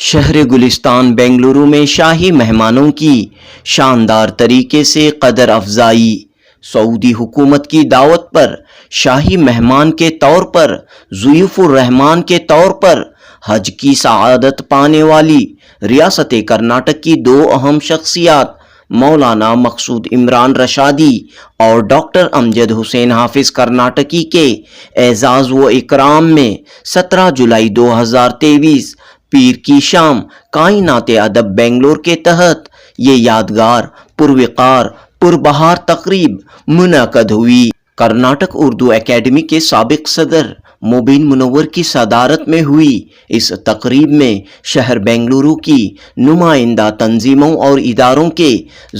شہر گلستان بنگلورو میں شاہی مہمانوں کی شاندار طریقے سے قدر افزائی۔ سعودی حکومت کی دعوت پر شاہی مہمان کے طور پر ضیوف الرحمان کے طور پر حج کی سعادت پانے والی ریاست کرناٹک کی دو اہم شخصیات مولانا مقصود عمران رشادی اور ڈاکٹر امجد حسین حافظ کرناٹکی کے اعزاز و اکرام میں 17 جولائی 2023 پیر کی شام کائنات ادب بنگلور کے تحت یہ یادگار پروقار پربہار تقریب منعقد ہوئی۔ کرناٹک اردو اکیڈمی کے سابق صدر مبین منور کی صدارت میں ہوئی اس تقریب میں شہر بنگلورو کی نمائندہ تنظیموں اور اداروں کے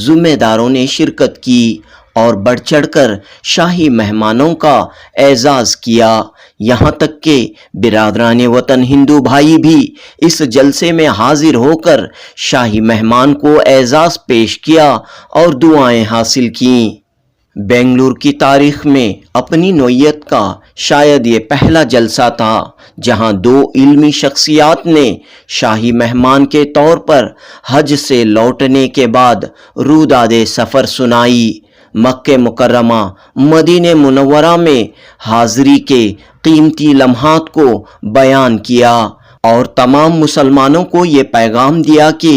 ذمہ داروں نے شرکت کی اور بڑھ چڑھ کر شاہی مہمانوں کا اعزاز کیا۔ یہاں تک کہ برادران وطن ہندو بھائی بھی اس جلسے میں حاضر ہو کر شاہی مہمان کو اعزاز پیش کیا اور دعائیں حاصل کیں۔ بنگلور کی تاریخ میں اپنی نوعیت کا شاید یہ پہلا جلسہ تھا جہاں دو علمی شخصیات نے شاہی مہمان کے طور پر حج سے لوٹنے کے بعد روداد سفر سنائی، مکہ مکرمہ مدینہ منورہ میں حاضری کے قیمتی لمحات کو بیان کیا اور تمام مسلمانوں کو یہ پیغام دیا کہ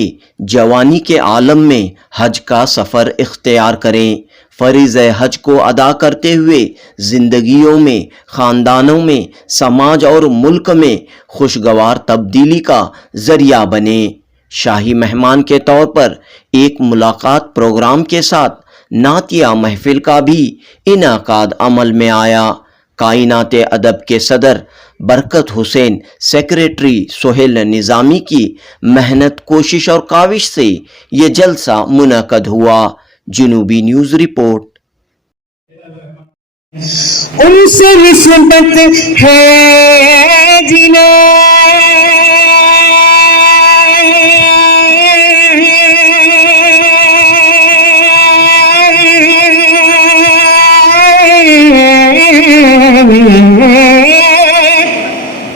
جوانی کے عالم میں حج کا سفر اختیار کریں، فریضہ حج کو ادا کرتے ہوئے زندگیوں میں، خاندانوں میں، سماج اور ملک میں خوشگوار تبدیلی کا ذریعہ بنیں۔ شاہی مہمان کے طور پر ایک ملاقات پروگرام کے ساتھ نعتیہ محفل کا بھی انعقاد عمل میں آیا۔ کائنات ادب کے صدر برکت حسین، سیکریٹری سہیل نظامی کی محنت، کوشش اور کاوش سے یہ جلسہ منعقد ہوا۔ جنوبی نیوز رپورٹ۔ ان سے نسبت ہے جنہیں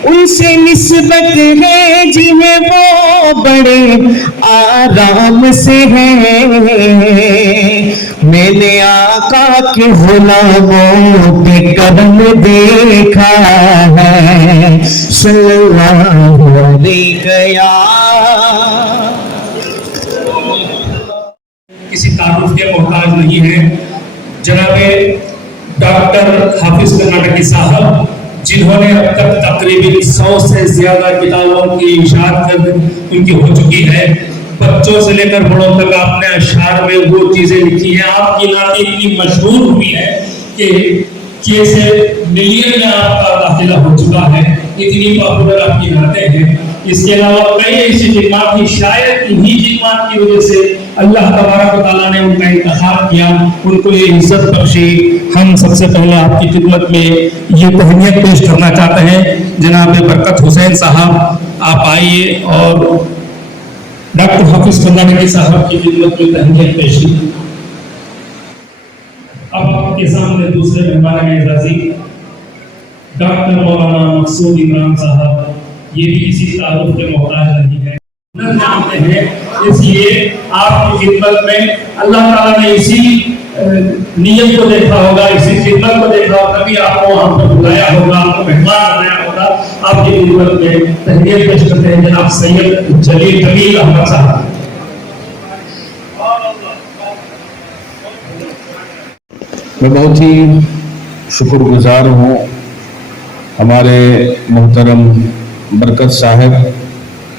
ان سے نسبت ہے جنہیں وہ بڑے آرام سے ہیں۔ میں نے آقا کے غلاموں پہ کرم دیکھا ہے صلی اللہ علیہ۔ کسی تعارف کے محتاج نہیں ہے۔ جناب ڈاکٹر حافظ کرناٹکی صاحب جنہوں نے اب تک تقریباً 100 سے زیادہ کتابوں کی اشاعت ان کی ہو چکی ہے، بچوں سے لے کر بڑوں تک آپ نے اشعار میں وہ چیزیں لکھی ہیں۔ آپ کی نعت اتنی مشہور ہوئی ہے کہ جیسے ملین میں آپ کا داخلہ ہو چکا ہے، اتنی پاپولر آپ کی نعتیں ہیں۔ اس کے علاوہ کئی ایسی خدمات تھی، شاید انہی خدمات کی وجہ سے اللہ تبارک و تعالیٰ نے ان کا انتخاب کیا، ان کو یہ عزت بخشی۔ ہم سب سے پہلے آپ کی خدمت میں یہ تہنیت پیش کرنا چاہتے ہیں۔ جناب برکت حسین صاحب آپ آئیے اور ڈاکٹر حافظ کرناٹکی صاحب کی خدمت میں تہنیت پیش کی۔ اب آپ کے سامنے دوسرے مہمان اعزازی ڈاکٹر مولانا مقصود عمران صاحب، یہ بھی کسی تعارف کے محتاج نہیں ہے، جانتے ہیں، اس لیے آپ کی خدمت میں اللہ تعالیٰ نے اسی نیت کو دیکھا ہوگا، اسی خدمت کو دیکھا ہوگا، کبھی آپ کو وہاں پر بلایا ہوگا، آپ کو مہمان بنایا ہوگا۔ آپ کی خدمت میں تہنیت پیش کرتے ہیں جناب سید جلیل جمیل احمد صاحب۔ میں بہت ہی شکر گزار ہوں ہمارے محترم برکت صاحب،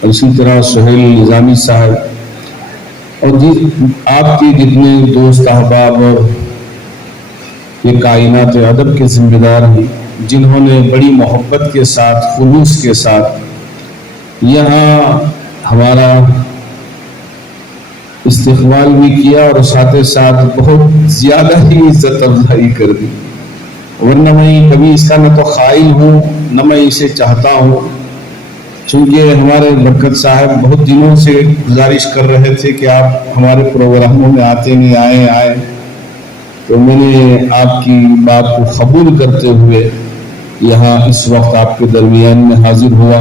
اسی طرح سہیل نظامی صاحب اور آپ کے جتنے دوست احباب اور یہ کائنات ادب کے ذمہ دار ہیں، جنہوں نے بڑی محبت کے ساتھ، خلوص کے ساتھ یہاں ہمارا استقبال بھی کیا اور ساتھ ساتھ بہت زیادہ ہی عزت افزائی کر دی، ورنہ میں کبھی اس کا نہ تو قائل ہوں نہ میں اسے چاہتا ہوں۔ چونکہ ہمارے برکت صاحب بہت دنوں سے گزارش کر رہے تھے کہ آپ ہمارے پروگراموں میں آتے نہیں، آئے، تو میں نے آپ کی بات کو قبول کرتے ہوئے یہاں اس وقت آپ کے درمیان میں حاضر ہوا۔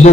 2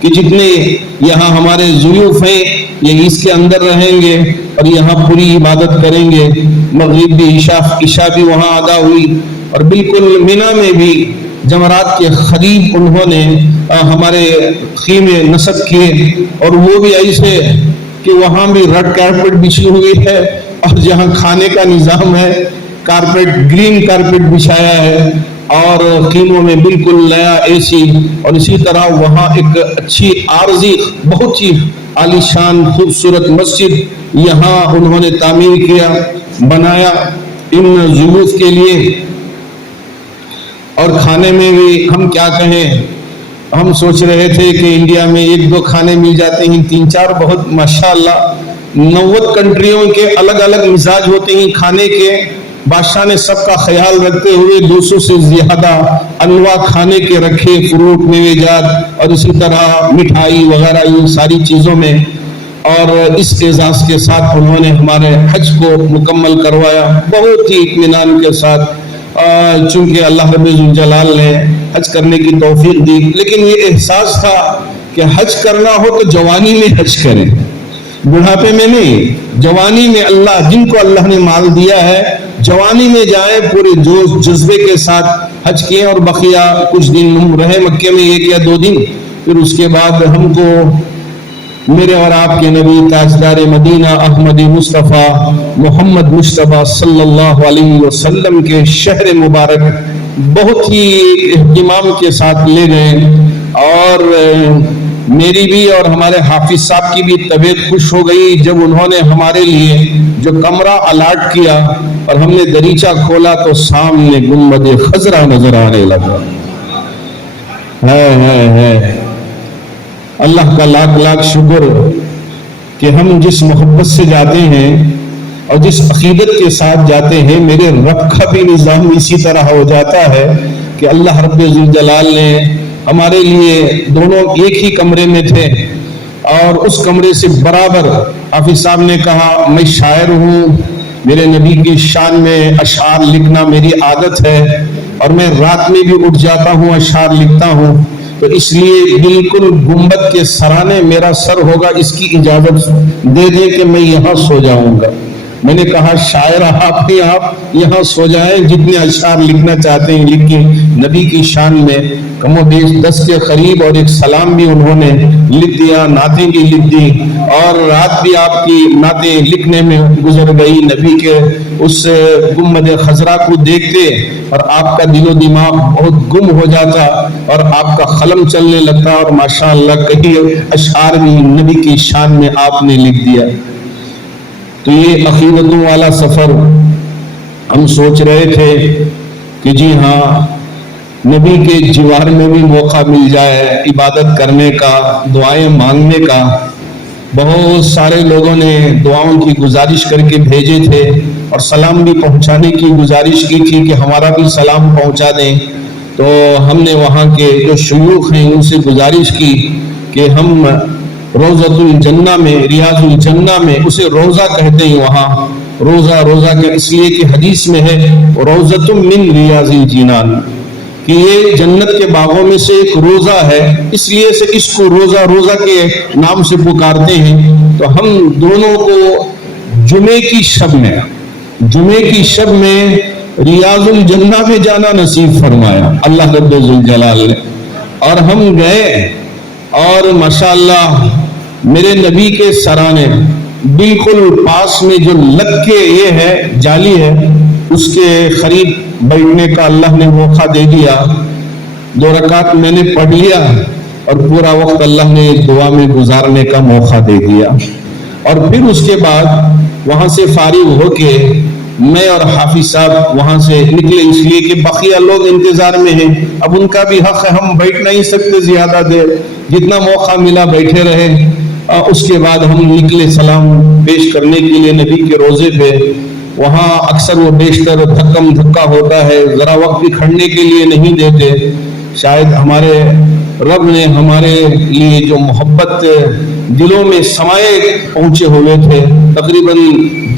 کہ جتنے یہاں ہمارے ضیوف ہیں یہ اس کے اندر رہیں گے اور یہاں پوری عبادت کریں گے. مغرب بھی عشاء بھی وہاں ادا ہوئی اور بالکل مینا میں بھی جمرات کے قریب انہوں نے ہمارے خیمے نصب کیے اور وہ بھی ایسے کہ وہاں بھی ریڈ کارپیٹ بچھی ہوئی ہے اور جہاں کھانے کا نظام ہے کارپیٹ گرین کارپیٹ بچھایا ہے اور خیموں میں بالکل نیا اے سی. اور اسی طرح وہاں ایک اچھی عارضی بہت ہی عالی شان خوبصورت مسجد یہاں انہوں نے تعمیر کیا بنایا ان ضیوف کے لیے. اور کھانے میں بھی ہم کیا کہیں, ہم سوچ رہے تھے کہ انڈیا میں 1-2 کھانے مل جاتے ہیں, 3-4 بہت ماشاءاللہ 90 کنٹریوں کے الگ الگ مزاج ہوتے ہیں کھانے کے. بادشاہ نے سب کا خیال رکھتے ہوئے 200 سے زیادہ انواع کھانے کے رکھے, فروٹ میوے جات اور اسی طرح مٹھائی وغیرہ ان ساری چیزوں میں. اور اس اعزاز کے ساتھ انہوں نے ہمارے حج کو مکمل کروایا بہت ہی اطمینان کے ساتھ, چونکہ اللہ رب الجلال نے حج کرنے کی توفیق دی. لیکن یہ احساس تھا کہ حج کرنا ہو تو جوانی میں حج کریں, بڑھاپے میں نہیں. جوانی میں اللہ جن کو اللہ نے مال دیا ہے جوانی میں جائیں پورے جوش جذبے کے ساتھ حج کیے اور بقیہ کچھ دن ہم رہے مکے میں 1 یا 2 دن. پھر اس کے بعد ہم کو میرے اور آپ کے نبی تاجدار مدینہ احمد مصطفیٰ محمد مصطفیٰ صلی اللہ علیہ وسلم کے شہر مبارک بہت ہی اہتمام کے ساتھ لے گئے. اور میری بھی اور ہمارے حافظ صاحب کی بھی طبیعت خوش ہو گئی جب انہوں نے ہمارے لیے جو کمرہ الاٹ کیا اور ہم نے دریچہ کھولا تو سامنے گنبد خضرا نظر آنے لگا. اللہ کا لاکھ لاکھ شکر کہ ہم جس محبت سے جاتے ہیں اور جس عقیدت کے ساتھ جاتے ہیں میرے رب کا بھی نظام اسی طرح ہو جاتا ہے کہ اللہ رب ذوالجلال نے ہمارے لیے دونوں ایک ہی کمرے میں تھے اور اس کمرے سے برابر. حافظ صاحب نے کہا میں شاعر ہوں, میرے نبی کی شان میں اشعار لکھنا میری عادت ہے اور میں رات میں بھی اٹھ جاتا ہوں اشعار لکھتا ہوں, تو اس لیے بالکل گنبد کے سرانے میرا سر ہوگا, اس کی اجازت دے دیں کہ میں یہاں سو جاؤں گا. میں نے کہا شاعر آپ یہاں سو جائیں, جتنے اشعار لکھنا چاہتے ہیں لکھیں. نبی کی شان میں کم و بیش 10 کے قریب اور ایک سلام بھی انہوں نے لکھ دیا, نعتیں بھی لکھ دی اور رات بھی آپ کی نعتیں لکھنے میں گزر گئی. نبی کے اس گنبد خضرا کو دیکھتے اور آپ کا دل و دماغ بہت گم ہو جاتا اور آپ کا قلم چلنے لگتا اور ماشاءاللہ کئی اشعار بھی نبی کی شان میں آپ نے لکھ دیا. تو یہ عقیدتوں والا سفر ہم سوچ رہے تھے کہ جی ہاں نبی کے جوار میں بھی موقع مل جائے عبادت کرنے کا, دعائیں مانگنے کا. بہت سارے لوگوں نے دعاؤں کی گزارش کر کے بھیجے تھے اور سلام بھی پہنچانے کی گزارش کی تھی کہ ہمارا بھی سلام پہنچا دیں. تو ہم نے وہاں کے جو شیوخ ہیں ان سے گزارش کی کہ ہم روضۃ الجنہ میں, ریاض الجنہ میں, اسے روضہ کہتے ہیں وہاں, روضہ کہ اس لیے کہ حدیث میں ہے روضۃ من ریاض الجنان, کہ یہ جنت کے باغوں میں سے ایک روضہ ہے, اس لیے سے اس کو روضہ کے نام سے پکارتے ہیں. تو ہم دونوں کو جمعے کی شب میں ریاض الجنہ میں جانا نصیب فرمایا اللہ رب ذوالجلال نے, اور ہم گئے اور ماشاءاللہ میرے نبی کے سرانے بالکل پاس میں جو لگ کے یہ ہے جالی ہے اس کے قریب بیٹھنے کا اللہ نے موقع دے دیا. 2 رکعت میں نے پڑھ لیا اور پورا وقت اللہ نے دعا میں گزارنے کا موقع دے دیا. اور پھر اس کے بعد وہاں سے فارغ ہو کے میں اور حافظ صاحب وہاں سے نکلے, اس لیے کہ بقیہ لوگ انتظار میں ہیں. اب ان کا بھی حق ہے, ہم بیٹھ نہیں سکتے زیادہ دیر, جتنا موقع ملا بیٹھے رہے. اس کے بعد ہم نکلے سلام پیش کرنے کے لیے نبی کے روزے پہ. وہاں اکثر وہ بیشتر دھکم دھکا ہوتا ہے, ذرا وقت بھی کھڑنے کے لیے نہیں دیتے. شاید ہمارے رب نے ہمارے لیے جو محبت دلوں میں سمائے پہنچے ہوئے تھے تقریباً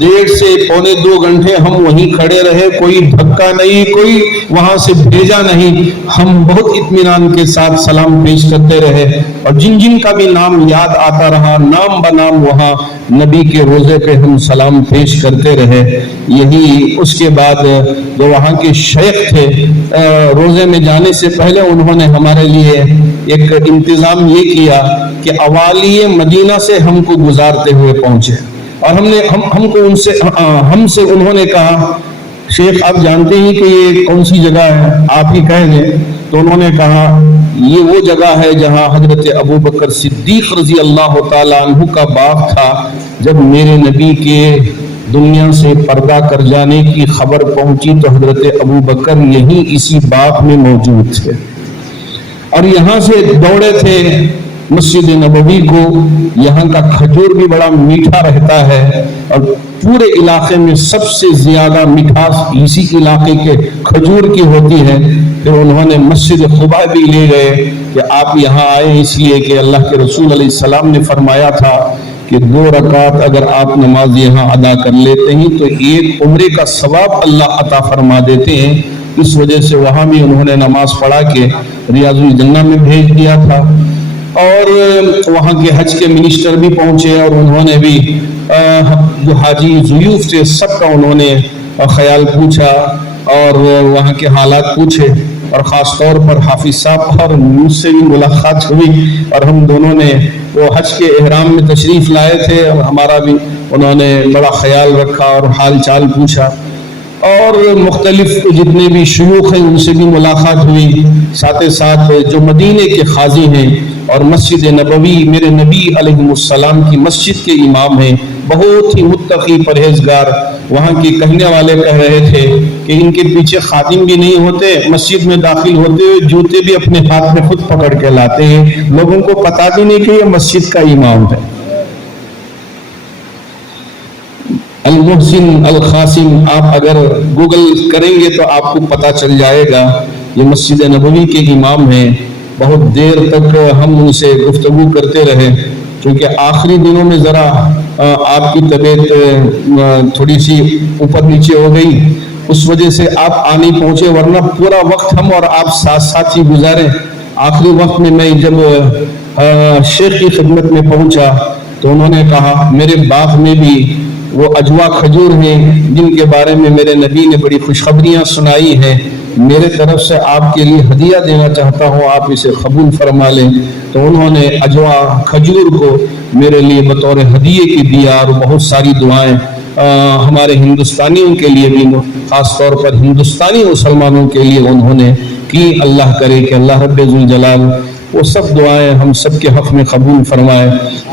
1.5 سے پونے 2 گھنٹے ہم وہیں کھڑے رہے، کوئی دھکا نہیں، کوئی وہاں سے بھیجا نہیں، ہم بہت اطمینان کے ساتھ سلام پیش کرتے رہے، اور جن جن کا بھی نام یاد آتا رہا نام بنام وہاں نبی کے روزے پہ ہم سلام پیش کرتے رہے۔ یہی اس کے بعد جو وہاں کے شیخ تھے، روزے میں جانے سے پہلے انہوں نے ہمارے لیے ایک انتظام یہ کیا کہ اوالی مدینہ سے ہم کو گزارتے ہوئے پہنچے، اور ہم سے انہوں نے کہا شیخ آپ جانتے ہیں کہ یہ کون سی جگہ ہے، آپ ہی کہہ دیں۔ تو انہوں نے کہا یہ وہ جگہ ہے جہاں حضرت ابو بکر صدیق رضی اللہ تعالیٰ عنہ کا باغ تھا، جب میرے نبی کے دنیا سے پردہ کر جانے کی خبر پہنچی تو حضرت ابو بکر یہیں اسی باغ میں موجود تھے، اور یہاں سے دوڑے تھے مسجد نبوی کو۔ یہاں کا کھجور بھی بڑا میٹھا رہتا ہے، اور پورے علاقے میں سب سے زیادہ مٹھاس اسی علاقے کے کھجور کی ہوتی ہے۔ پھر انہوں نے مسجد قباء بھی لے گئے کہ آپ یہاں آئے اس لیے کہ اللہ کے رسول علیہ السلام نے فرمایا تھا کہ 2 رکعت اگر آپ نماز یہاں ادا کر لیتے ہیں تو 1 عمرے کا ثواب اللہ عطا فرما دیتے ہیں۔ اس وجہ سے وہاں بھی انہوں نے نماز پڑھا کے ریاض الجنہ میں بھیج دیا تھا۔ اور وہاں کے حج کے منسٹر بھی پہنچے، اور انہوں نے بھی جو حاجی ضیوف تھے سب کا انہوں نے خیال پوچھا اور وہاں کے حالات پوچھے، اور خاص طور پر حافظ صاحب اور مجھ سے بھی ملاقات ہوئی، اور ہم دونوں نے وہ حج کے احرام میں تشریف لائے تھے، اور ہمارا بھی انہوں نے بڑا خیال رکھا اور حال چال پوچھا، اور مختلف جتنے بھی شیوخ ہیں ان سے بھی ملاقات ہوئی، ساتھ ساتھ جو مدینے کے قاضی ہیں اور مسجد نبوی میرے نبی علیہ السلام کی مسجد کے امام ہیں، بہت ہی متقی پرہیزگار۔ وہاں کے کہنے والے کہہ رہے تھے کہ ان کے پیچھے خادم بھی نہیں ہوتے، مسجد میں داخل ہوتے ہوئے جوتے بھی اپنے ہاتھ میں خود پکڑ کے لاتے ہیں، لوگوں کو پتا بھی نہیں کہ یہ مسجد کا امام ہے۔ المحسن القاسم آپ اگر گوگل کریں گے تو آپ کو پتا چل جائے گا، یہ مسجد نبوی کے امام ہیں۔ بہت دیر تک ہم ان سے گفتگو کرتے رہے، کیونکہ آخری دنوں میں ذرا آپ کی طبیعت تھوڑی سی اوپر نیچے ہو گئی، اس وجہ سے آپ آنے پہنچے، ورنہ پورا وقت ہم اور آپ ساتھ ساتھ ہی گزارے۔ آخری وقت میں جب شیخ کی خدمت میں پہنچا تو انہوں نے کہا میرے باغ میں بھی وہ اجوا کھجور ہیں جن کے بارے میں میرے نبی نے بڑی خوشخبریاں سنائی ہیں، میرے طرف سے آپ کے لیے ہدیہ دینا چاہتا ہوں، آپ اسے قبول فرما لیں۔ تو انہوں نے اجوا کھجور کو میرے لیے بطور ہدیے کی دیا، اور بہت ساری دعائیں ہمارے ہندوستانیوں کے لیے بھی، خاص طور پر ہندوستانی مسلمانوں کے لیے انہوں نے کی۔ اللہ کرے کہ اللہ رب ذوالجلال وہ سب دعائیں ہم سب کے حق میں قبول فرمائے۔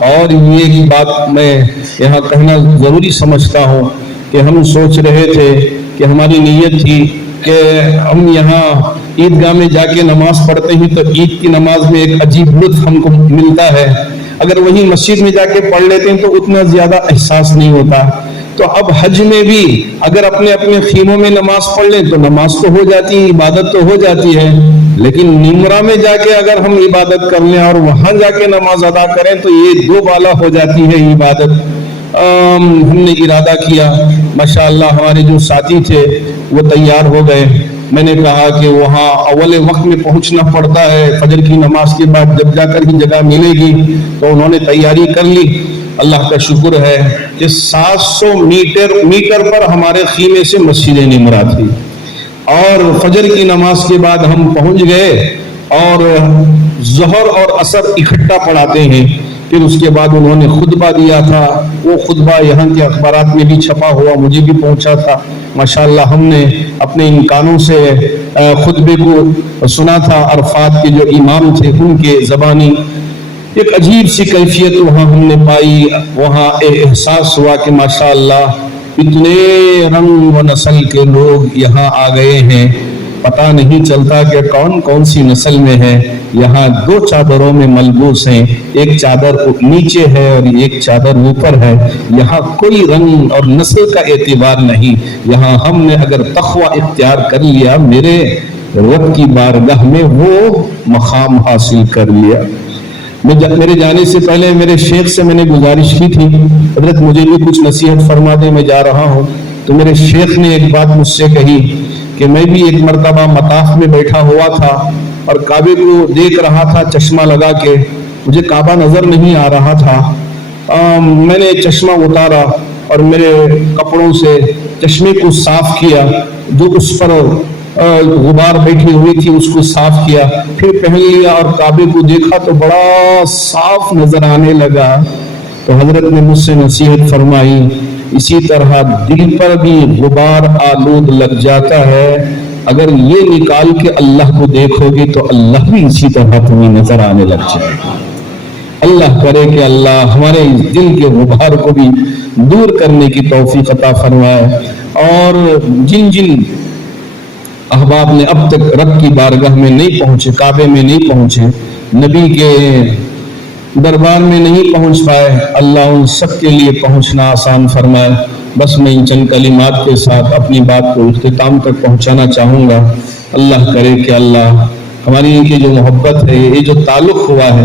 اور یہ بات میں یہاں کہنا ضروری سمجھتا ہوں کہ ہم سوچ رہے تھے کہ ہماری نیت تھی کہ ہم یہاں عیدگاہ میں جا کے نماز پڑھتے ہیں تو عید کی نماز میں ایک عجیب لطف ہم کو ملتا ہے، اگر وہی مسجد میں جا کے پڑھ لیتے ہیں تو اتنا زیادہ احساس نہیں ہوتا۔ تو اب حج میں بھی اگر اپنے اپنے خیموں میں نماز پڑھ لیں تو نماز تو ہو جاتی ہے، عبادت تو ہو جاتی ہے، لیکن نمرہ میں جا کے اگر ہم عبادت کر لیں اور وہاں جا کے نماز ادا کریں تو یہ 2 بالا ہو جاتی ہے عبادت۔ ہم نے ارادہ کیا، ماشاءاللہ ہمارے جو ساتھی تھے وہ تیار ہو گئے۔ میں نے کہا کہ وہاں اول وقت میں پہنچنا پڑتا ہے، فجر کی نماز کے بعد جب جا کر ہی جگہ ملے گی، تو انہوں نے تیاری کر لی۔ اللہ کا شکر ہے کہ 700 میٹر پر ہمارے خیمے سے مسجد نمرہ تھی، اور فجر کی نماز کے بعد ہم پہنچ گئے، اور ظہر اور عصر اکٹھا پڑھاتے ہیں۔ پھر اس کے بعد انہوں نے خطبہ دیا تھا، وہ خطبہ یہاں کے اخبارات میں بھی چھپا ہوا مجھے بھی پہنچا تھا۔ ماشاءاللہ ہم نے اپنے ان کانوں سے خطبے کو سنا تھا، عرفات کے جو امام تھے ان کے زبانی۔ ایک عجیب سی کیفیت وہاں ہم نے پائی، وہاں احساس ہوا کہ ماشاءاللہ اتنے رنگ و نسل کے لوگ یہاں آ گئے ہیں، پتہ نہیں چلتا کہ کون کون سی نسل میں ہے۔ یہاں 2 چادروں میں ملبوس ہیں، ایک چادر نیچے ہے اور ایک چادر اوپر ہے۔ یہاں کوئی رنگ اور نسل کا اعتبار نہیں، یہاں ہم نے اگر تقوی اختیار کر لیا میرے رب کی بارگاہ میں وہ مقام حاصل کر لیا۔ میرے جانے سے پہلے میرے شیخ سے میں نے گزارش کی تھی حضرت مجھے بھی کچھ نصیحت فرما دیں، میں جا رہا ہوں. تو میرے شیخ نے ایک بات مجھ سے کہی کہ میں بھی ایک مرتبہ مطاف میں بیٹھا ہوا تھا اور کعبے کو دیکھ رہا تھا چشمہ لگا کے، مجھے کعبہ نظر نہیں آ رہا تھا. میں نے چشمہ اتارا اور میرے کپڑوں سے چشمے کو صاف کیا، جو اس پر غبار بیٹھی ہوئی تھی اس کو صاف کیا، پھر پہن لیا اور کعبے کو دیکھا تو بڑا صاف نظر آنے لگا. تو حضرت نے مجھ سے نصیحت فرمائی اسی طرح دل پر بھی غبار آلود لگ جاتا ہے، اگر یہ نکال کے اللہ کو دیکھو گے تو اللہ بھی اسی طرح تمہیں نظر آنے لگ جائے گا. اللہ کرے کہ اللہ ہمارے اس دل کے غبار کو بھی دور کرنے کی توفیق عطا فرمائے. اور جن جن احباب نے اب تک رب کی بارگاہ میں نہیں پہنچے، کعبے میں نہیں پہنچے، نبی کے دربار میں نہیں پہنچ پائے، اللہ ان سب کے لیے پہنچنا آسان فرمائے. بس میں ان چند کلمات کے ساتھ اپنی بات کو اختتام تک پہنچانا چاہوں گا. اللہ کرے کہ اللہ ہماری ان کی جو محبت ہے، یہ جو تعلق ہوا ہے،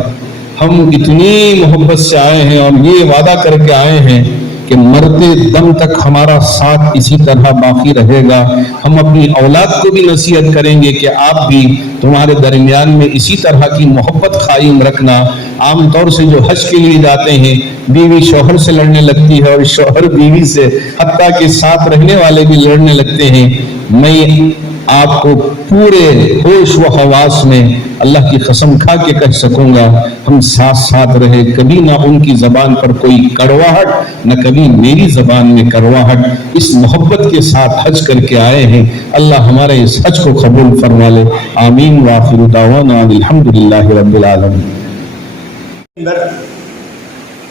ہم اتنی محبت سے آئے ہیں اور یہ وعدہ کر کے آئے ہیں کہ مرتے دم تک ہمارا ساتھ اسی طرح باقی رہے گا. ہم اپنی اولاد کو بھی نصیحت کریں گے کہ آپ بھی تمہارے درمیان میں اسی طرح کی محبت قائم رکھنا. عام طور سے جو حج کے لیے جاتے ہیں بیوی شوہر سے لڑنے لگتی ہے اور شوہر بیوی سے، حتیٰ کہ ساتھ رہنے والے بھی لڑنے لگتے ہیں. میں آپ کو پورے ہوش و حواس میں اللہ کی قسم کھا کے کہہ سکوں گا ہم ساتھ ساتھ رہے، کبھی نہ ان کی زبان پر کوئی کڑواہٹ نہ کبھی میری زبان میں کڑواہٹ. اس محبت کے ساتھ حج کر کے آئے ہیں. اللہ ہمارے اس حج کو قبول فرما لے. آمین. وآخر دعوانا الحمدللہ رب العالمین.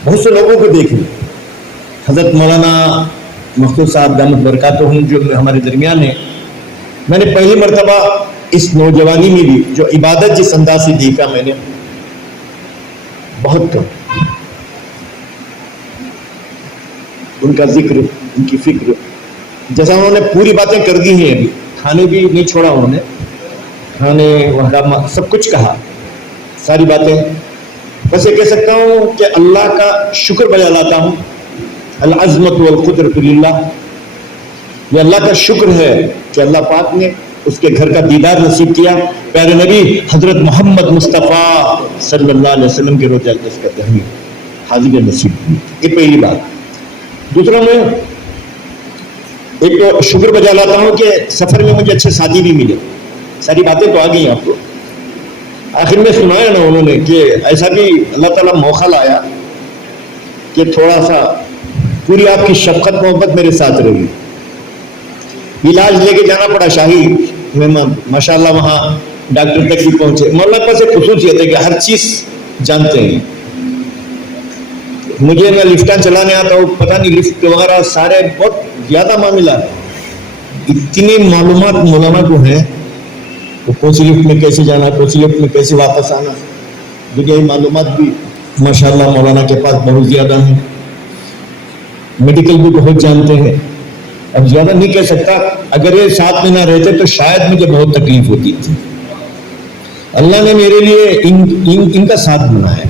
بہت سے لوگوں کو دیکھیں، حضرت مولانا مختور صاحب دامت برکاتہم جو ہمارے درمیان ہیں، میں نے پہلی مرتبہ اس نوجوانی میں بھی جو عبادت جس انداز سے دیکھا، میں نے بہت کم ان کا ذکر، ان کی فکر، جیسا انہوں نے پوری باتیں کر دی ہیں. ابھی کھانے بھی نہیں چھوڑا انہوں نے، کھانے وہاں سب کچھ کہا، ساری باتیں. بس یہ کہہ سکتا ہوں کہ اللہ کا شکر بجا لاتا ہوں. العظمت والقدرت للہ، یہ اللہ کا شکر ہے کہ اللہ پاک نے اس کے گھر کا دیدار نصیب کیا. پیارے نبی حضرت محمد مصطفیٰ صلی اللہ علیہ وسلم کے روزہ اقدس کا تحریر حاضر نصیب کی. یہ پہلی بات. دوسرا، میں ایک شکر بجا لاتا ہوں کہ سفر میں مجھے اچھے ساتھی بھی ملے. ساری باتیں تو آ گئی آپ کو، آخر میں سنایا نا انہوں نے کہ ایسا بھی اللہ تعالیٰ موقع لایا کہ تھوڑا سا پوری آپ کی شفقت محبت میرے ساتھ رہی. علاج لے کے جانا پڑا شاہی مہمان، ماشاءاللہ وہاں ڈاکٹر تک بھی پہنچے. مولانا پاس ایک خصوصیت ہے کہ ہر چیز جانتے ہیں. مجھے نہ لفٹاں چلانے آتا ہوں، پتہ نہیں لفٹ وغیرہ سارے بہت زیادہ معاملات، اتنی معلومات مولانا کو ہیں. وہ کون سی لفٹ میں کیسے جانا، کون سی لفٹ میں کیسے واپس آنا، دنیا کی معلومات بھی ماشاءاللہ مولانا کے پاس بہت زیادہ ہیں. میڈیکل بھی بہت جانتے ہیں. اب زیادہ نہیں کہہ سکتا، اگر یہ ساتھ میں نہ رہتے تو شاید مجھے بہت تکلیف ہوتی تھی. اللہ نے میرے لیے ان کا ساتھ بنایا.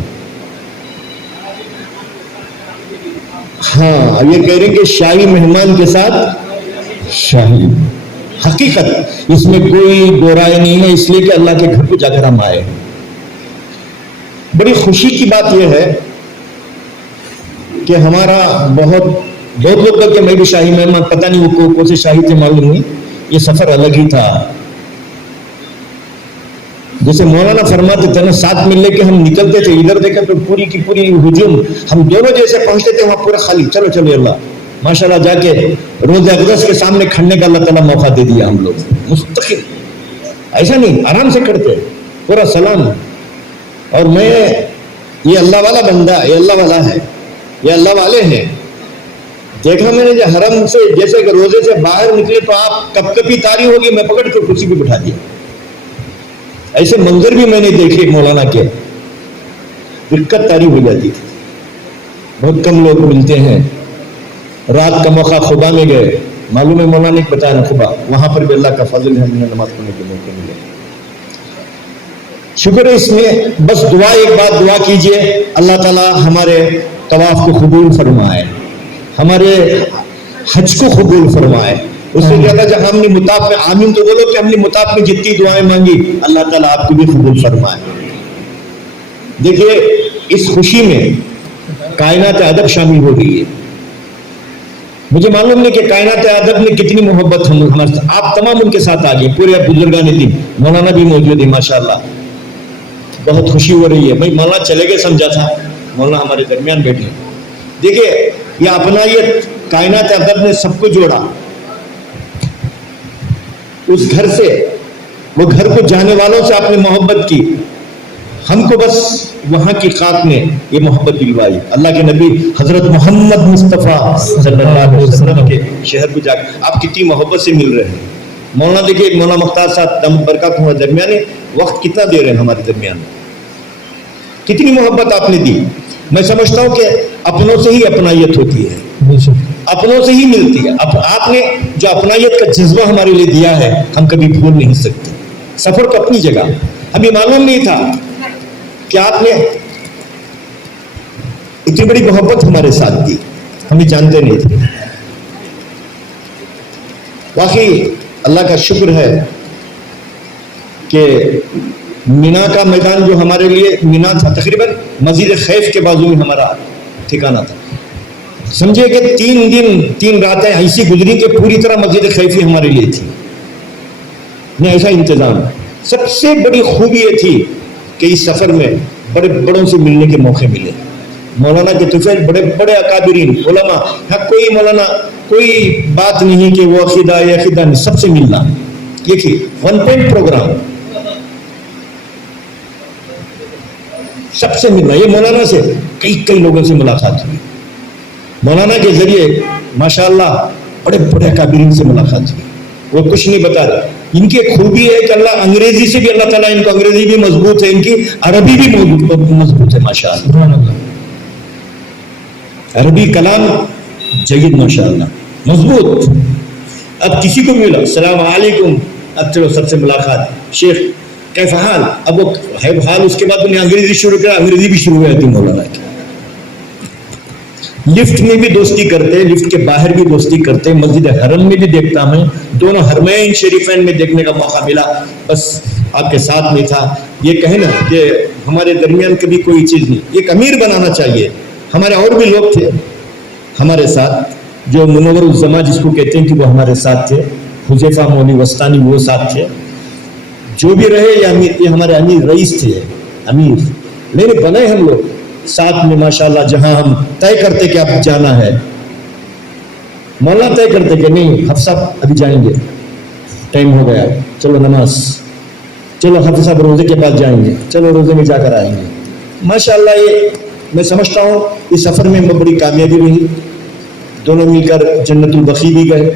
ہاں، اب یہ کہہ رہے ہیں کہ شاہی مہمان کے ساتھ شاہی. حقیقت اس میں کوئی دو رائے نہیں ہے، اس لیے کہ اللہ کے گھر پہ جا کر ہم آئے. بڑی خوشی کی بات یہ ہے کہ ہمارا بہت لوگ کہ میں بھی شاہی مہمان، پتہ نہیں وہ کون سے شاہی تھے معلوم نہیں، یہ سفر الگ ہی تھا. جیسے مولانا فرماتے تھے نا، ساتھ مل لے کے ہم نکلتے تھے، ادھر دیکھا تو پوری کی پوری ہجوم، ہم دونوں جیسے پہنچتے تھے وہاں پورا خالی. چلو چلو اللہ ماشاءاللہ جا کے روزہ اقدس کے سامنے کھڑنے کا اللہ تعالیٰ موقع دے دیا. ہم لوگ مستقل ایسا نہیں، آرام سے کھڑتے، پورا سلام. اور میں یہ اللہ والا بندہ، یہ اللہ والا ہے، یہ اللہ والے ہیں. دیکھا میں نے جو حرم سے جیسے کہ روزے سے باہر نکلے تو آپ کب کبھی تاری ہوگی، میں پکڑ کے کرسی پہ بٹھا دیا. ایسے منظر بھی میں نے دیکھے مولانا کے، دقت تاری ہو جاتی تھی. بہت کم لوگ ملتے ہیں. رات کا موقع خدا میں گئے، معلوم ہے مولانا نے بتایا نا خدا، وہاں پر بھی اللہ کا فضل ہے، ہمیں نماز پڑھنے کے موقع ملے. شکر ہے اس میں بس دعا ایک بات دعا کیجئے اللہ تعالیٰ ہمارے طواف کو قبول فرمائے, ہمارے حج کو قبول فرمائے. اس سے زیادہ جب ہم نے مطاف میں آمین تو بولو کہ ہم نے مطاف میں جتنی دعائیں مانگی اللہ تعالیٰ آپ کو بھی قبول فرمائے. دیکھیے اس خوشی میں کائنات ادب شامل ہو گئی ہے. مجھے معلوم نہیں کہ کائنات ادب نے کتنی محبت ہمارے آپ تمام ان کے ساتھ آ گئے, پورے بزرگان دین, مولانا بھی موجود ہے ماشاءاللہ. بہت خوشی ہو رہی ہے. بھائی مولانا چلے گئے سمجھا تھا, مولانا ہمارے درمیان بیٹھے. دیکھیے یہ اپنائیت کائنات ادب نے سب کو جوڑا. اس گھر سے وہ گھر کو جانے والوں سے آپ نے محبت کی, ہم کو بس وہاں کی خاک نے یہ محبت دلوائی. اللہ کے نبی حضرت محمد مصطفیٰ صلی اللہ علیہ وسلم کے شہر کو جا کر آپ کتنی محبت سے مل رہے ہیں. مولانا دیکھیے مولانا مختار صاحب دم برکات ہمارے درمیان ہے, وقت کتنا دے رہے ہیں ہمارے درمیان میں, کتنی محبت آپ نے دی. میں سمجھتا ہوں کہ اپنوں سے ہی اپنائیت ہوتی ہے, اپنوں سے ہی ملتی ہے. آپ نے جو اپنائیت کا جذبہ ہمارے لیے دیا ہے ہم کبھی بھول نہیں سکتے. سفر کو اپنی جگہ, ہمیں معلوم نہیں تھا کہ آپ نے اتنی بڑی محبت ہمارے ساتھ دی, ہمیں جانتے نہیں تھے. واقعی اللہ کا شکر ہے کہ مینا کا میدان جو ہمارے لیے مینا تھا تقریباً مسجد خیف کے بازو میں ہمارا ٹھکانہ تھا. سمجھے کہ 3 دن 3 راتیں ایسی گزری کہ پوری طرح مسجد خیف ہی ہمارے لیے تھی. نہیں ایسا انتظام. سب سے بڑی خوبی یہ تھی کہ اس سفر میں بڑے بڑوں سے ملنے کے موقع ملے. مولانا کے طفیل بڑے بڑے اکابرین علماء, کوئی مولانا کوئی بات نہیں کہ وہ عقیدہ یا عقیدہ نہیں, سب سے ملنا. دیکھیے 1 پوائنٹ پروگرام, سب سے ملنا. یہ مولانا سے کئی لوگوں سے ملاقات ہوئی. مولانا کے ذریعے ماشاءاللہ بڑے بڑے اکابرین سے ملاقات ہوئی. وہ کچھ نہیں بتا رہا. ان کی خوبی ہے کہ اللہ انگریزی سے بھی اللہ تعالیٰ ان کو انگریزی بھی مضبوط ہے, ان کی عربی بھی مضبوط ہے ماشاءاللہ. عربی کلام جید ماشاءاللہ مضبوط. اب کسی کو ملا السلام علیکم, اب چلو سب سے ملاقات, شیخ کیف حال, اب وہ ہے حال. اس کے بعد انہیں انگریزی شروع کیا, انگریزی بھی شروع ہوئی تھی مولانا کی. لفٹ میں بھی دوستی کرتے, لفٹ کے باہر بھی دوستی کرتے. مسجد حرم میں بھی دیکھتا میں, دونوں حرمین شریفین میں دیکھنے کا موقع ملا. بس آپ کے ساتھ میں تھا. یہ کہیں نا کہ ہمارے درمیان کبھی کوئی چیز نہیں, ایک امیر بنانا چاہیے. ہمارے اور بھی لوگ تھے ہمارے ساتھ, جو منور الزما جس کو کہتے ہیں کہ وہ ہمارے ساتھ تھے. حذیفہ مولوی وسطانی وہ ساتھ تھے. جو بھی رہے یہ ہمارے امیر رئیس تھے. امیر نہیں بنے ہم لوگ ساتھ میں ماشاءاللہ. جہاں ہم طے کرتے کہ اب جانا ہے, مولانا طے کرتے کہ نہیں حفصہ ابھی جائیں گے, ٹائم ہو گیا, چلو نماز, چلو حفصہ صاحب روزے کے بعد جائیں گے, چلو روزے میں جا کر آئیں گے. ماشاءاللہ یہ میں سمجھتا ہوں اس سفر میں بڑی کامیابی رہی. دونوں مل کر جنت البقیع بھی گئے.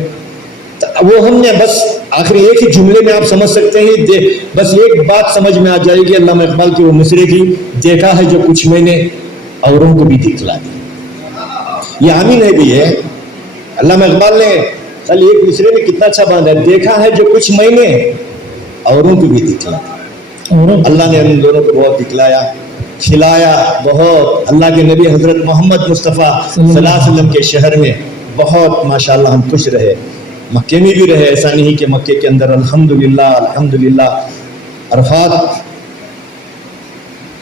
وہ ہم نے بس آخری ایک ہی جملے میں آپ سمجھ سکتے ہیں, بس ایک بات سمجھ میں آ جائے گی علامہ اقبال کی وہ مصرے کی, دیکھا ہے جو کچھ میں نے اوروں کو بھی دکھلا دیا. یہ آمین ہے بھی ہے. علامہ اقبال نے خالی ایک مصرے میں کتنا اچھا باندھا ہے, دیکھا ہے جو کچھ میں نے اوروں کو بھی دکھلا دیا. اللہ نے ان دونوں کو بہت دکھلایا, کھلایا بہت. اللہ کے نبی حضرت محمد مصطفیٰ صلی اللہ علیہ وسلم کے شہر میں بہت ماشاءاللہ ہم خوش رہے. مکے میں بھی رہے, ایسا نہیں کہ مکے کے اندر الحمدللہ الحمدللہ. عرفات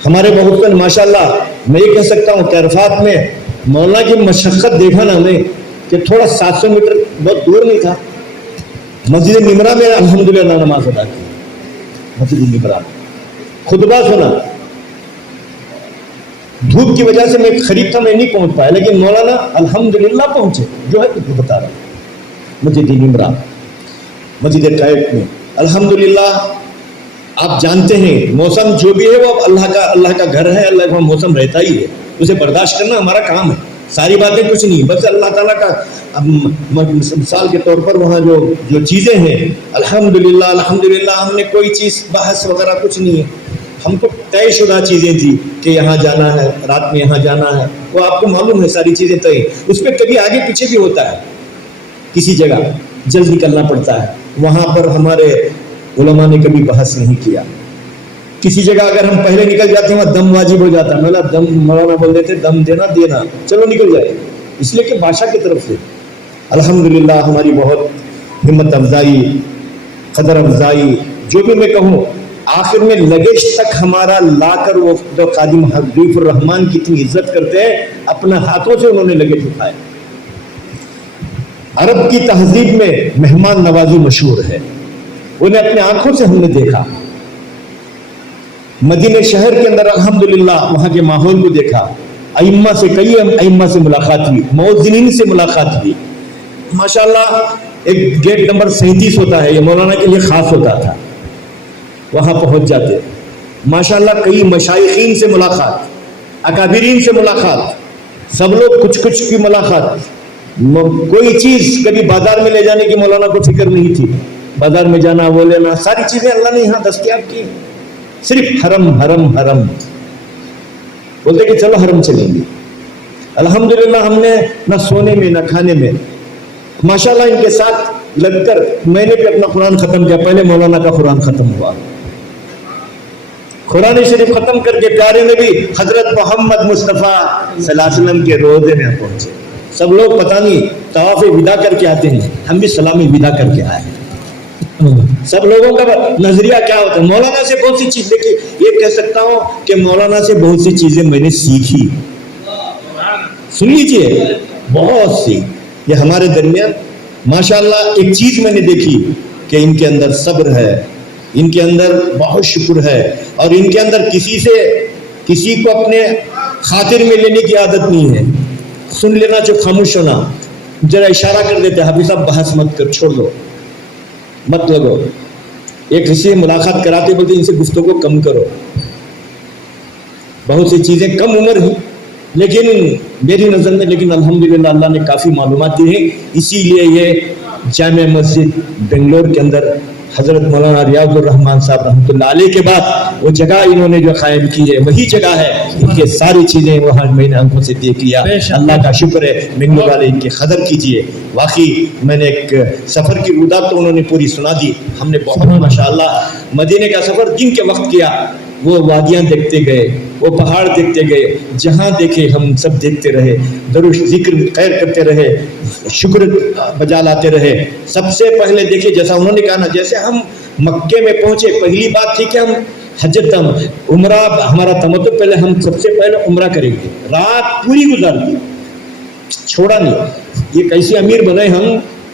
ہمارے بہت ماشاءاللہ میں یہ کہہ سکتا ہوں کہ عرفات میں مولانا کی مشقت دیکھا نا ہمیں کہ تھوڑا 700 میٹر بہت دور نہیں تھا. مسجد نمرہ میں الحمدللہ نماز ادا کی. مسجد نمرہ خطبہ سنا, دھوپ کی وجہ سے میں قریب تھا, میں نہیں پہنچ پایا, لیکن مولانا الحمدللہ پہنچے. جو ہے تو بتا رہا ہوں مسجد نمرہ, مسجد قائب میں الحمدللہ. آپ جانتے ہیں موسم جو بھی ہے وہ اللہ کا گھر ہے, اللہ کا موسم رہتا ہی ہے, اسے برداشت کرنا ہمارا کام ہے. ساری باتیں کچھ نہیں, بس اللہ تعالیٰ کا مثال کے طور پر وہاں جو چیزیں ہیں الحمدللہ الحمدللہ. ہم نے کوئی چیز بحث وغیرہ کچھ نہیں ہے, ہم کو طے شدہ چیزیں تھی کہ یہاں جانا ہے, رات میں یہاں جانا ہے, وہ آپ کو معلوم ہے ساری چیزیں طے. اس پہ کبھی آگے پیچھے بھی ہوتا ہے, کسی جگہ جلد نکلنا پڑتا ہے. وہاں پر ہمارے علماء نے کبھی بحث نہیں کیا, کسی جگہ اگر ہم پہلے نکل جاتے ہیں وہاں دم واجب ہو جاتا ہے. مولانا بول دیتے دم دینا چلو نکل جائے, اس لیے کہ بادشاہ کی طرف سے. الحمدللہ ہماری بہت ہمت افزائی, قدر افزائی, جو بھی میں کہوں, آخر میں لگیج تک ہمارا لا کر وہ جو خادم ضیف الرحمان کی اتنی عزت کرتے ہیں, اپنے ہاتھوں سے انہوں نے لگیج اٹھائے. عرب کی تہذیب میں مہمان نوازی مشہور ہے, انہیں اپنے آنکھوں سے ہم نے دیکھا. مدینہ شہر کے اندر الحمدللہ وہاں کے ماحول کو دیکھا, کئی ائمہ سے ملاقات ہوئی, مؤذنین سے ملاقات ہوئی. ماشاءاللہ ایک گیٹ نمبر 37 ہوتا ہے, یہ مولانا کے لیے خاص ہوتا تھا, وہاں پہنچ جاتے. ماشاءاللہ کئی مشائخین سے ملاقات, اکابرین سے ملاقات, سب لوگ کچھ کی ملاقات. کوئی چیز کبھی بازار میں لے جانے کی مولانا کو فکر نہیں تھی, بازار میں جانا وہ لینا ساری چیزیں اللہ نے یہاں دستیاب کی. صرف حرم بولتے کہ چلو حرم چلیں گے. الحمدللہ ہم نے نہ سونے میں نہ کھانے میں ماشاءاللہ ان کے ساتھ لگ کر میں نے بھی اپنا قرآن ختم کیا. پہلے مولانا کا قرآن ختم ہوا, قرآن شریف ختم کر کے پیارے نبی حضرت محمد مصطفیٰ صلی اللہ علیہ وسلم کے روضے میں پہنچے. سب لوگ پتہ نہیں طواف ودا کر کے آتے ہیں, ہم بھی سلامی ودا کر کے آئے. سب لوگوں کا نظریہ کیا ہوتا ہے, مولانا سے بہت سی چیز دیکھی. یہ کہہ سکتا ہوں کہ مولانا سے بہت سی چیزیں میں نے سیکھی. سن لیجیے, بہت سی. یہ ہمارے درمیان ماشاءاللہ ایک چیز میں نے دیکھی کہ ان کے اندر صبر ہے, ان کے اندر بہت شکر ہے, اور ان کے اندر کسی کو اپنے خاطر میں لینے کی عادت نہیں ہے. سن لینا جو خاموش ہونا, ذرا اشارہ کر دیتے حافظ صاحب بحث مت کر, چھوڑ دو, مت لگو. ایک کسی سے ملاقات کراتے بولتے ان سے گفتگو کم کرو. بہت سی چیزیں کم عمر ہی لیکن میری نظر میں, لیکن الحمدللہ اللہ نے کافی معلومات دی ہیں. اسی لیے یہ جامع مسجد بنگلور کے اندر حضرت مولانا ریاض الرحمان صاحب رحمۃ اللہ علیہ کے بعد وہ جگہ انہوں نے جو قائم کی ہے وہی جگہ ہے. ان کے ساری چیزیں وہاں میں نے آنکھوں سے دیکھ لیا. اللہ کا شکر ہے. بنگلور والے ان کی قدر کیجیے. واقعی میں نے ایک سفر کی روایت تو انہوں نے پوری سنا دی. ہم نے بہت ماشاءاللہ مدینے کا سفر دن کے وقت کیا. وہ وادیاں دیکھتے گئے, وہ پہاڑ دیکھتے گئے, جہاں دیکھے ہم سب دیکھتے رہے, درود ذکر خیر کرتے رہے, شکر بجا لاتے رہے. سب سے پہلے دیکھیے جیسا انہوں نے کہا نا, جیسے ہم مکے میں پہنچے پہلی بات تھی کہ ہم حجت عمرہ ہمارا تمتع, پہلے ہم سب سے پہلے عمرہ کریں گے. رات پوری گزار دی, چھوڑا نہیں. یہ کیسے امیر بنے ہم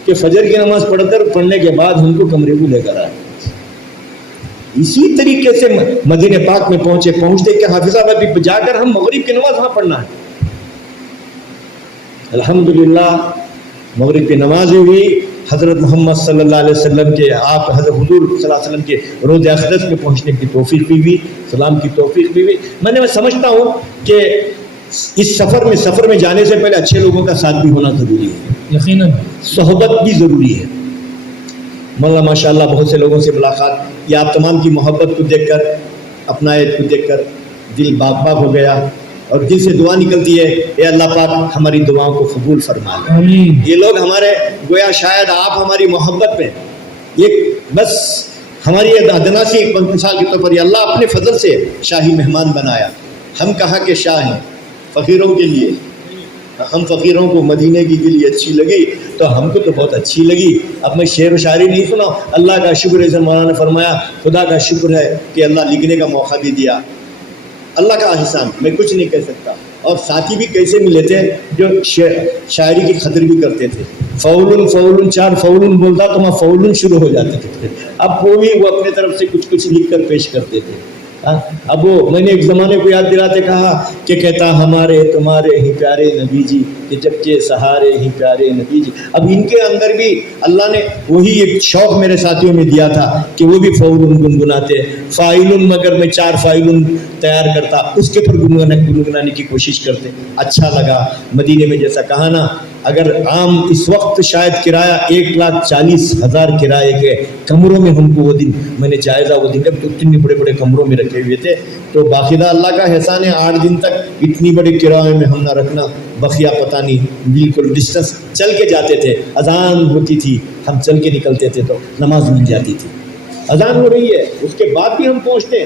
کہ فجر کی نماز پڑھنے کے بعد ہم کو کمرے کو لے کر آئے. اسی طریقے سے مدینہ پاک میں پہنچتے کہ حافظ صاحب ابھی جا کر ہم مغرب کی نماز وہاں پڑھنا ہے. الحمدللہ مغرب کی نماز ہوئی. حضرت محمد صلی اللہ علیہ وسلم کے حضرت حضور صلی اللہ علیہ وسلم کے روضہ اقدس میں پہنچنے کی توفیق بھی ہوئی, سلام کی توفیق بھی ہوئی. میں سمجھتا ہوں کہ اس سفر میں جانے سے پہلے اچھے لوگوں کا ساتھ بھی ہونا ضروری ہے, یقیناً صحبت بھی ضروری ہے. مولانا ماشاءاللہ بہت سے لوگوں سے ملاقات, یا آپ تمام کی محبت کو دیکھ کر, اپنا عید کو دیکھ کر دل باغ باغ ہو گیا, اور دل سے دعا نکلتی ہے اے اللہ پاک ہماری دعاؤں کو قبول فرما لے. آمین. یہ لوگ ہمارے گویا شاید آپ ہماری محبت میں یہ بس ہماری ادنا سی ایک مثال کے طور پر یہ اللہ اپنے فضل سے شاہی مہمان بنایا. ہم کہاں کے شاہ ہیں فقیروں کے لیے, ہم فقیروں کو مدینے کی دل اچھی لگی تو ہم کو تو بہت اچھی لگی. اب میں شعر و شاعری نہیں سنا, اللہ کا شکر ہے. مولانا نے فرمایا خدا کا شکر ہے کہ اللہ لکھنے کا موقع بھی دیا. اللہ کا احسان, میں کچھ نہیں کہہ سکتا. اور ساتھی بھی کیسے ملے تھے جو شاعری کی قدر بھی کرتے تھے. فولن 4 فولن بولتا تو وہاں فولن شروع ہو جاتے تھے. اب وہ اپنے طرف سے کچھ لکھ کر پیش کرتے تھے. اب وہ میں نے ایک زمانے کو یاد دلاتے کہا کہ کہتا ہمارے تمہارے ہی پیارے نبی جی کہ جب کے سہارے ہی پیارے نبی جی. اب ان کے اندر بھی اللہ نے وہی ایک شوق میرے ساتھیوں میں دیا تھا کہ وہ بھی فولن گنگناتے. فائلن مگر میں 4 فائلن تیار کرتا, اس کے پر گنگنانے کی کوشش کرتے. اچھا لگا. مدینے میں جیسا کہا نا, اگر عام اس وقت شاید کرایہ 1,40,000 کرائے کے کمروں میں ہم کو وہ دن میں نے جائزہ وہ دن اتنے بڑے بڑے کمروں میں رکھے ہوئے تھے. تو باقاعدہ اللہ کا احسان ہے 8 دن تک اتنی بڑے کرایے میں ہم نہ رکھنا. بقیہ پتہ نہیں بالکل ڈسٹنس چل کے جاتے تھے. اذان ہوتی تھی ہم چل کے نکلتے تھے تو نماز مل جاتی تھی. اذان ہو رہی ہے اس کے بعد بھی ہم پہنچتے ہیں.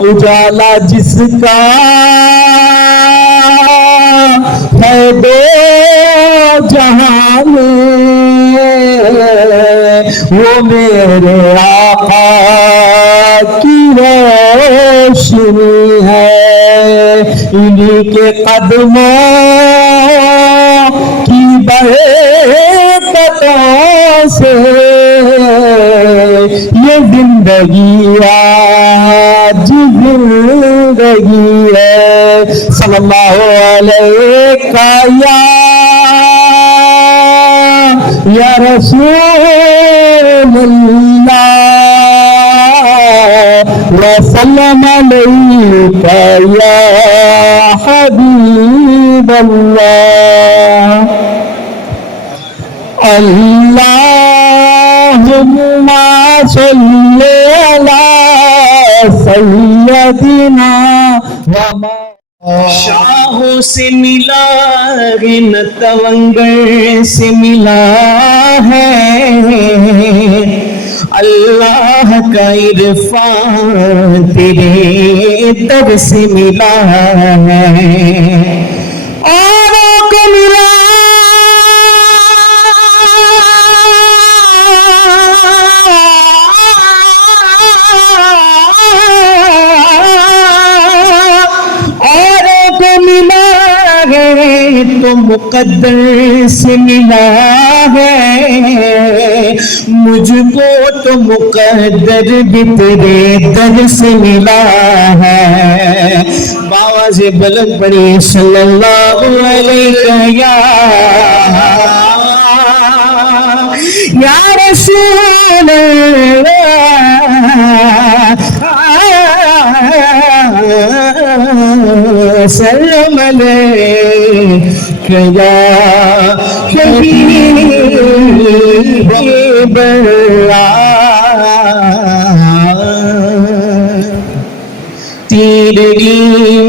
اجالا جس کا ہے دو جہان وہ میرے آقا کی روشنی ہے، انہی کے قدموں کی برکتوں سے یہ زندگی آج زندگی ہے۔ صلی اللہ علیہ یا رسول اللہ وسلم علیک یا حبیب اللہ۔ اللہم صلی علی سیدنا شاہوں سے ملا ہے نہ تونگر سے ملا ہے، اللہ کا عرفان تیرے در سے ملا ہے، اوروں کو ملا تو مقدر سے ملا ہے، مجھ کو تو مقدر بھی تیرے در سے ملا ہے۔ باواز بلند پڑھی صلی اللہ علیہ یا رسول اللہ، سلام علیک یا حبیب اللہ۔ تیرگی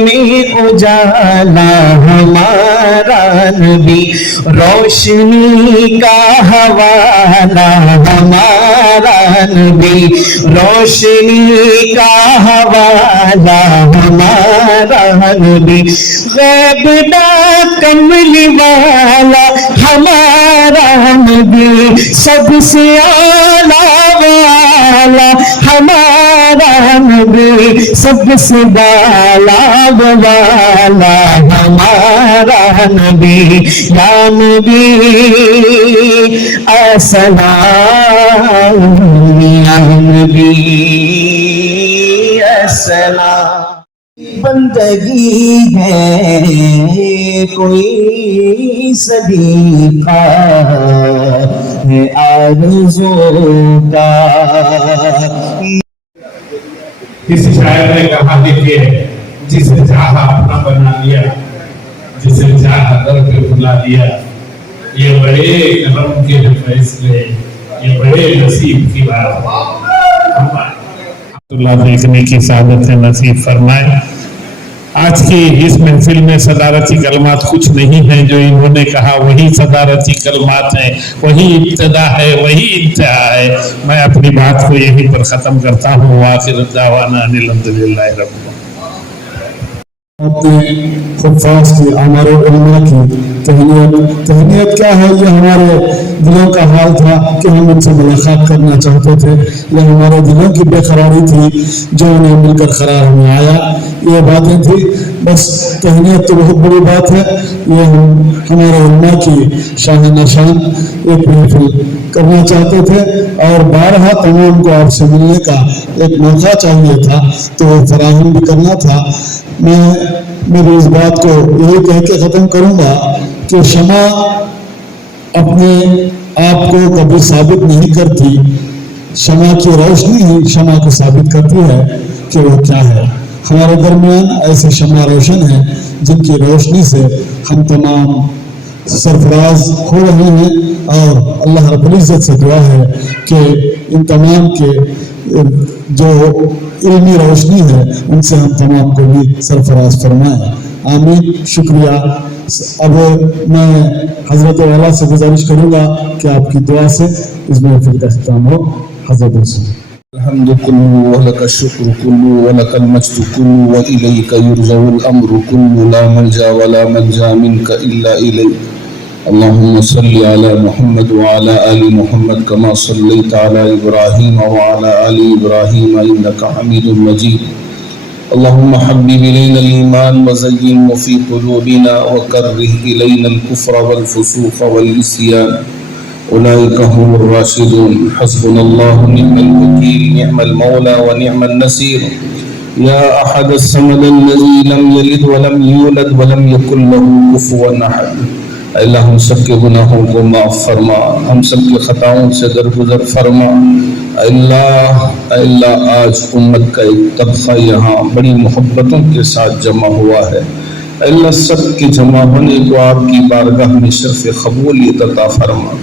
میں اجالا ہمارا نبی، روشنی کا حوالہ ہمارا نبی، روشنی کا حوالہ ہمارا نبی، غیب نہ کملی والا ہمارا نبی، سب سے اعلیٰ والا ہمارا نبی، سب سے بالا والا ہمارا نبی، یا نبی السلام، یا نبی السلام۔ بندگی ہے کوئی صدیقہ ہے آرزو کا۔ کسی شاعر نے کہا دیکھیے، جسے چاہا اپنا بنا لیا، جسے چاہا در پہ بلا دیا، یہ بڑے کرم کے فیصلے، یہ بڑے نصیب کی بات۔ اللہ دیکھنے کی سعادت نصیب فرمائے۔ آج کی اس محفل میں صدارتی کلمات کچھ نہیں ہیں، جو انہوں نے کہا وہی صدارتی کلمات ہیں، وہی ابتدا ہے، وہی انتہا ہے۔ میں اپنی بات کو یہیں پر ختم کرتا ہوں۔ وآخر دعوانا ان الحمدللہ رب العالمین۔ اپنے حفاظ کی، ہمارے علماء کی تہنیت کیا ہے؟ یہ ہمارے دلوں کا حال تھا کہ ہم ان سے ملاقات کرنا چاہتے تھے، یہ ہمارے دلوں کی بے قراری تھی جو انہیں مل کر قرار ہمیں آیا۔ یہ باتیں تھی، بس تہنیت تو بہت بڑی بات ہے۔ یہ ہم ہمارے علماء کی شان نشان ایک محفل کرنا چاہتے تھے، اور بارہا تمام کو آپ سے ملنے کا ایک موقع چاہیے تھا، تو وہ فراہم بھی کرنا تھا۔ میں میری اس بات کو یہی کہہ کے ختم کروں گا کہ شمع اپنے آپ کو کبھی ثابت نہیں کرتی، شمع کی روشنی ہی شمع کو ثابت کرتی ہے کہ وہ کیا ہے۔ ہمارے درمیان ایسے شمع روشن ہیں جن کی روشنی سے ہم تمام سرفراز ہو رہے ہیں، اور اللہ رب العزت سے دعا ہے کہ ان تمام کے جو علمی روشنی ہے ان سے ہم تمام کو بھی سرفراز فرمائیں، آمین۔ شکریہ۔ اب میں حضرت والا سے گزارش کروں گا کہ آپ کی دعا سے اس محفل کا اختتام ہو۔ حضرت الحمد كله ولك الشكر كله ولك المجد كله وإليك يرجع الأمر كله لا ملجأ ولا منجا منك إلا إليك اللهم صل على محمد وعلى آل محمد كما صليت على إبراهيم وعلى آل إبراهيم إنك حميد مجيد اللهم حبب إلينا الإيمان وزينه في قلوبنا وكره إلينا الكفر والفسوق والعصيان أولئك هم الراشدون حسبنا الله ونعم الوكيل نعم المولى ونعم النصير يا أحد الصمد الذي لم يلد ولم يولد ولم يكن له كفوا أحد اللہ ہم سب کے گناہوں کو معاف فرما ہم سب کی خطاؤں سے درگزر فرما اللہ آج امت کا ایک طبقہ یہاں بڑی محبتوں کے ساتھ جمع ہوا ہے اللہ سب کے جمع ہونے کو آپ کی بارگاہ میں شرف قبولیت عطا فرما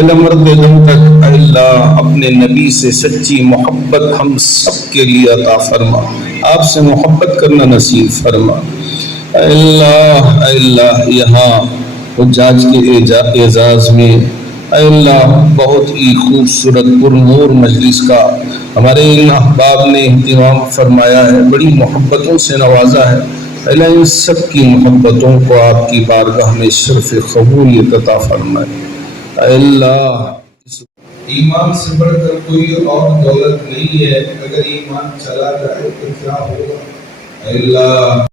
اللہ مرد دم تک اللہ اپنے نبی سے سچی محبت ہم سب کے لیے عطا فرما آپ سے محبت کرنا نصیب فرما اللہ یہاں حجاج کے اعزاز میں اللہ بہت ہی خوبصورت پرنور مجلس کا ہمارے ان احباب نے اہتمام فرمایا ہے بڑی محبتوں سے نوازا ہے اللہ ان سب کی محبتوں کو آپ کی بارگاہ میں شرف قبولیت عطا فرمائے اللہ ایمان سے بڑھ کر کوئی اور دولت نہیں ہے اگر ایمان چلا جائے تو کیا ہوگا اللہ